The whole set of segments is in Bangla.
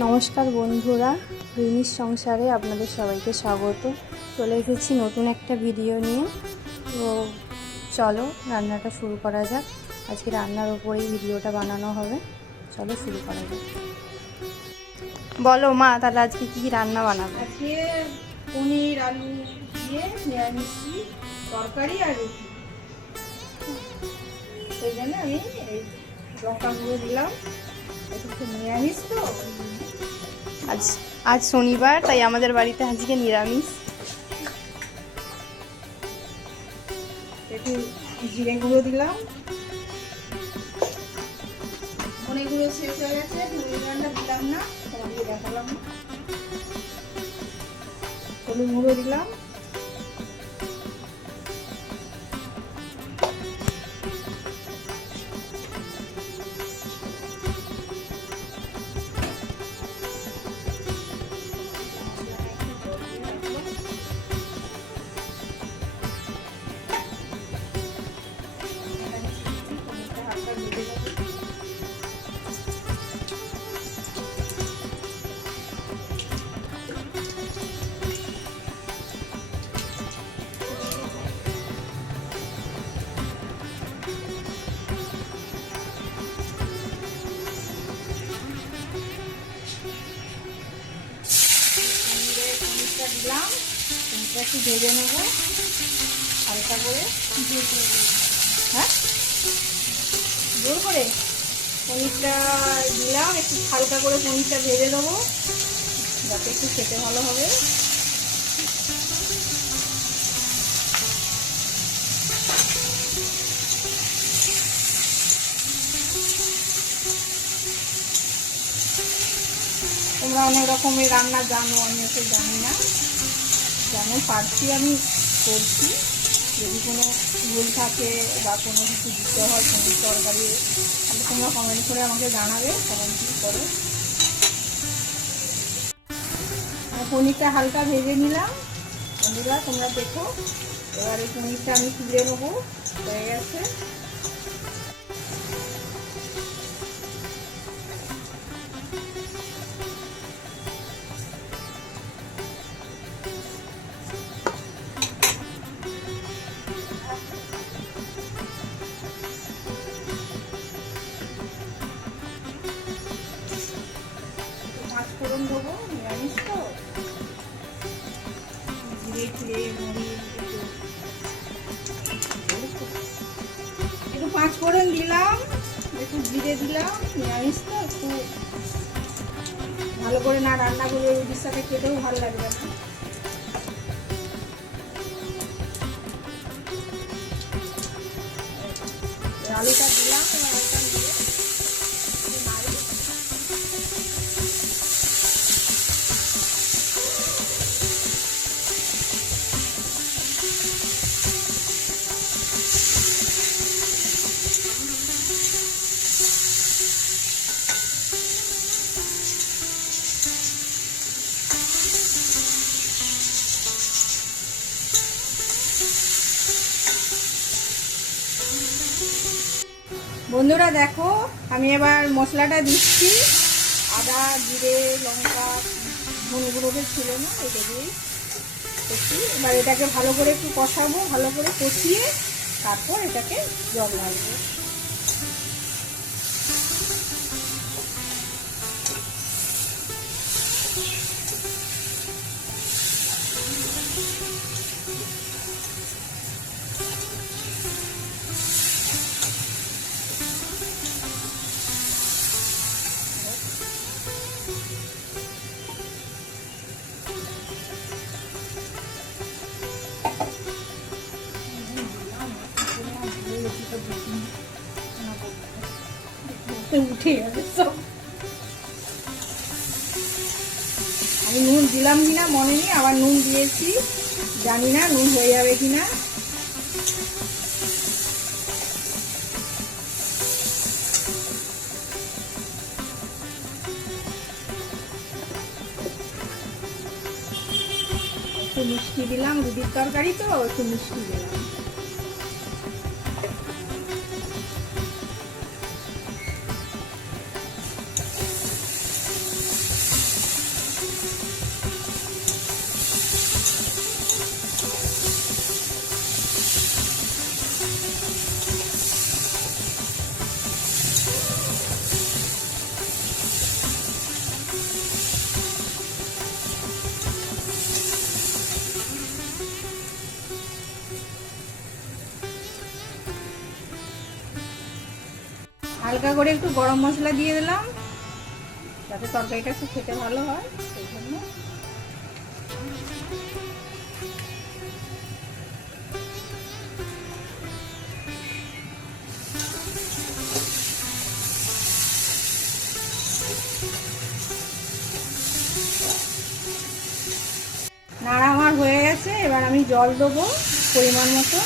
নমস্কার বন্ধুরা, গৃহিণীর সংসারে আপনাদের সবাইকে স্বাগত। চলে এসেছি নতুন একটা ভিডিও নিয়ে। তো চলো রান্নাটা শুরু করা যাক। আজকে রান্নার ওপরেই ভিডিওটা বানানো হবে। চলো শুরু করা যাক। বলো মা, তাহলে আজকে কী রান্না বানাবে? আজকে পনির আলু দিয়ে নিরামিষ তরকারি আর রুটি। সেই জন্য আমি এই লঙ্কা গুঁড়ো দিলাম, একটু নিরামিষ তো। আজ শনিবার, তাই আমাদের বাড়িতে আজকে নিরামিষ। একটু জিরে গুঁড়ো দিলাম, ধনে গুঁড়ো শেষ হয়ে গেছে, ধনে রান্না দিলাম না, তোমাদের দেখালাম না। হলুদ গুঁড়ো দিলাম, দিলাম, একটু ভেজে নেবো হালকা করে। হ্যাঁ, জোর করে পনিরটা দিলাম, একটু হালকা করে পনিরটা ভেজে দেবো যাতে একটু খেতে ভালো হবে। তোমরা অনেক রকমের রান্না জানো, আমি ওকে জানি না, যেমন পারছি আমি করছি। যদি কোনো ভুল থাকে বা কোনো কিছু দিতে হয় পনির তরকারি, তাহলে তোমরা কমেন্ট করে আমাকে জানাবে কমেন্ট করে। পনিরটা হালকা ভেজে নিলাম বন্ধুরা, তোমরা দেখো। এবার এই পনিরটা আমি তুলে নেবো, হয়ে গেছে। পাঁচফোড়ন দেবো, নিরামিষ তো, জিরে টিরে মরিচ একটু পাঁচফোড়ন দিলাম, একটু জিরে দিলাম, নিরামিষ তো, একটু ভালো করে না রান্না করলে রুটির সাথে খেতেও ভালো লাগবে না। আলুটা দিলাম, আলুটা দিয়ে বন্ধুরা দেখো, আমি এবার মশলাটা দিচ্ছি। আদা জিরে লঙ্কা ধনে গুঁড়োকে ছিল না, এটা দিয়েই করছি। এবার এটাকে ভালো করে একটু কষাবো, ভালো করে কষিয়ে তারপর এটাকে জল ঢালবো। উঠে যাবে সব। আমি নুন দিলাম কিনা মনে নেই, আবার নুন দিয়েছি, জানি না নুন হয়ে যাবে কিনা। একটু মিষ্টি দিলাম, রুটির তরকারি তো একটু মিষ্টি দিলাম। হালকা করে একটু গরম মশলা দিয়ে দিলাম যাতে তরকারিটা একটু খেতে ভালো হয় সেই জন্য। নাড়া আমার হয়ে গেছে, এবার আমি জল দেবো পরিমাণ মতো।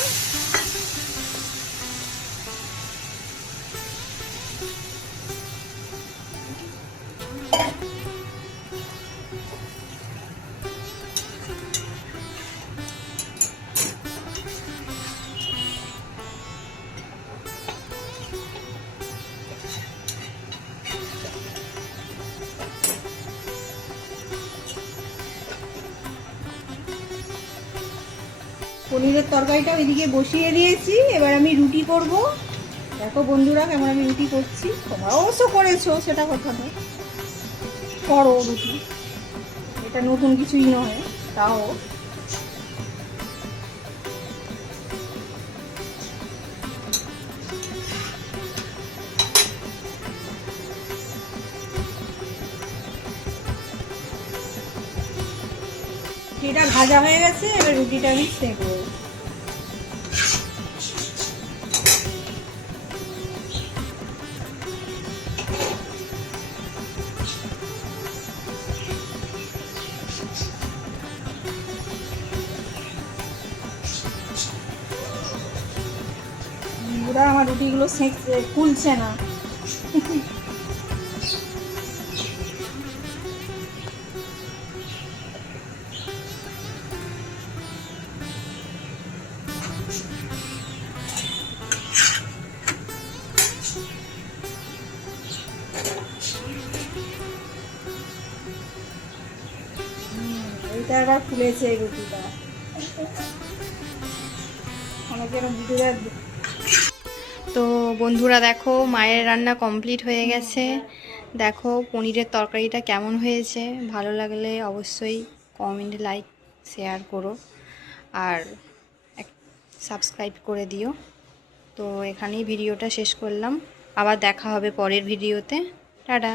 পনিরের তরকারিটা ওইদিকে বসিয়ে দিয়েছি, এবার আমি রুটি করব। দেখো বন্ধুরা কেমন আমি রুটি করছি, তোমরা অবশ্য করেছো সেটা কথা নয়, করো রুটি, এটা নতুন কিছুই নয়। তাও রুটিটা ভাজা হয়ে গেছে, এবার রুটিটা আমি সেঁকবো। বন্ধুরা আমার রুটিগুলো সেঁকছে, ফুলছে না। এইটা আবার ফুলেছে এই রুটিটা, অনেকের রুটিটা। তো বন্ধুরা দেখো মায়ের রান্না কমপ্লিট হয়ে গেছে। দেখো পনিরের তরকারিটা কেমন হয়েছে, ভালো লাগলে অবশ্যই কমেন্টে লাইক শেয়ার করো আর সাবস্ক্রাইব করে দিও। তো এখানেই ভিডিওটা শেষ করলাম, আবার দেখা হবে পরের ভিডিওতে। টাটা।